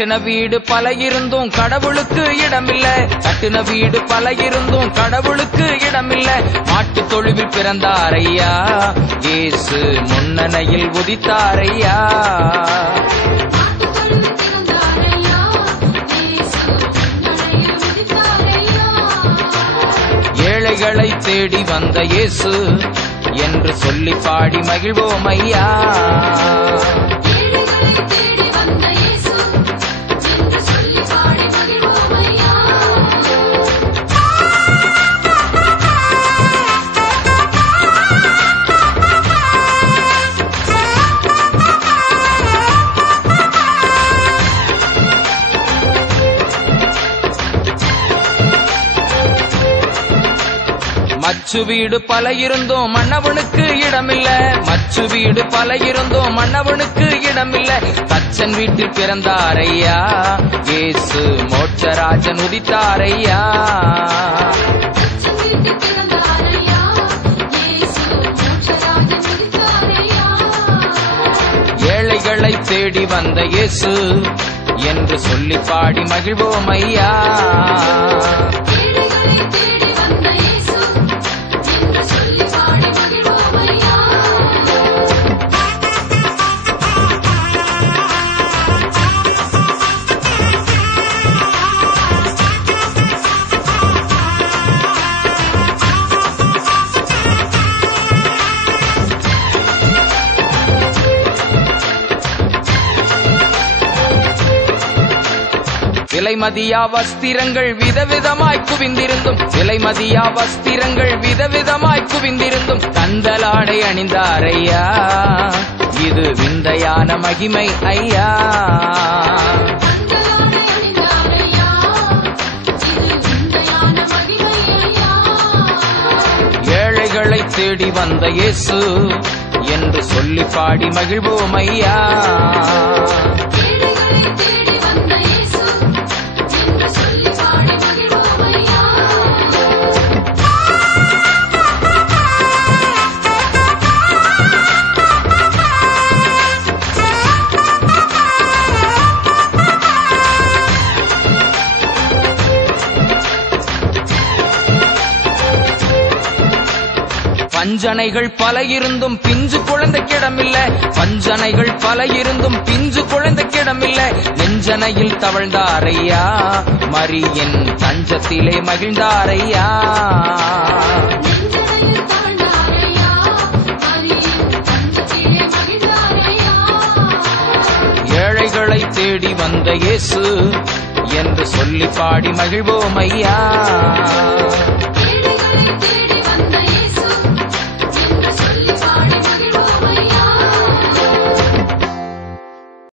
கட்டின வீடு பல இருந்தும் கடவுளுக்கு இடமில்ல. கட்டின வீடு பல இருந்தும் கடவுளுக்கு இடமில்ல. மாட்டு தொழுவில் பிறந்தாரையா, இயேசு முன்னணையில் உதித்தாரையா. ஏழைகளை தேடி வந்த இயேசு என்று சொல்லி பாடி மகிழ்வோம் ஐயா. மச்சு வீடு பல இருந்தோம் மன்னவனுக்கு இடமில்ல. மச்சு வீடு பல இருந்தோம் மன்னவனுக்கு இடமில்ல. தச்சன் வீட்டில் பிறந்தாரையா, இயேசு மோட்சராஜன் உதித்தாரையா. ஏழைகளை தேடி வந்த இயேசு என்று சொல்லி பாடி மகிழ்வோம் ஐயா. விலைமதியா வஸ்திரங்கள் விதவிதமாய் குவிந்திருந்தும், விலைமதியா வஸ்திரங்கள் விதவிதமாய் குவிந்திருந்தும் கந்தலாடை அணிந்தாரையா, இது விந்தையான மகிமை ஐயா. ஏழைகளை தேடி வந்த இயேசு என்று சொல்லி பாடி மகிழ்வோம் ஐயா. பஞ்சனைகள் பல இருந்தும் பிஞ்சு குழந்தைக்கிடமில்ல. பஞ்சனைகள் பல இருந்தும் பிஞ்சு குழந்தைக்கிடமில்ல. நெஞ்சனையில் தவழ்ந்தாரையா, மரியன் தஞ்சத்திலே மகிழ்ந்தாரையா. ஏழைகளை தேடி வந்த இயேசு என்று சொல்லி பாடி மகிழ்வோம் ஐயா.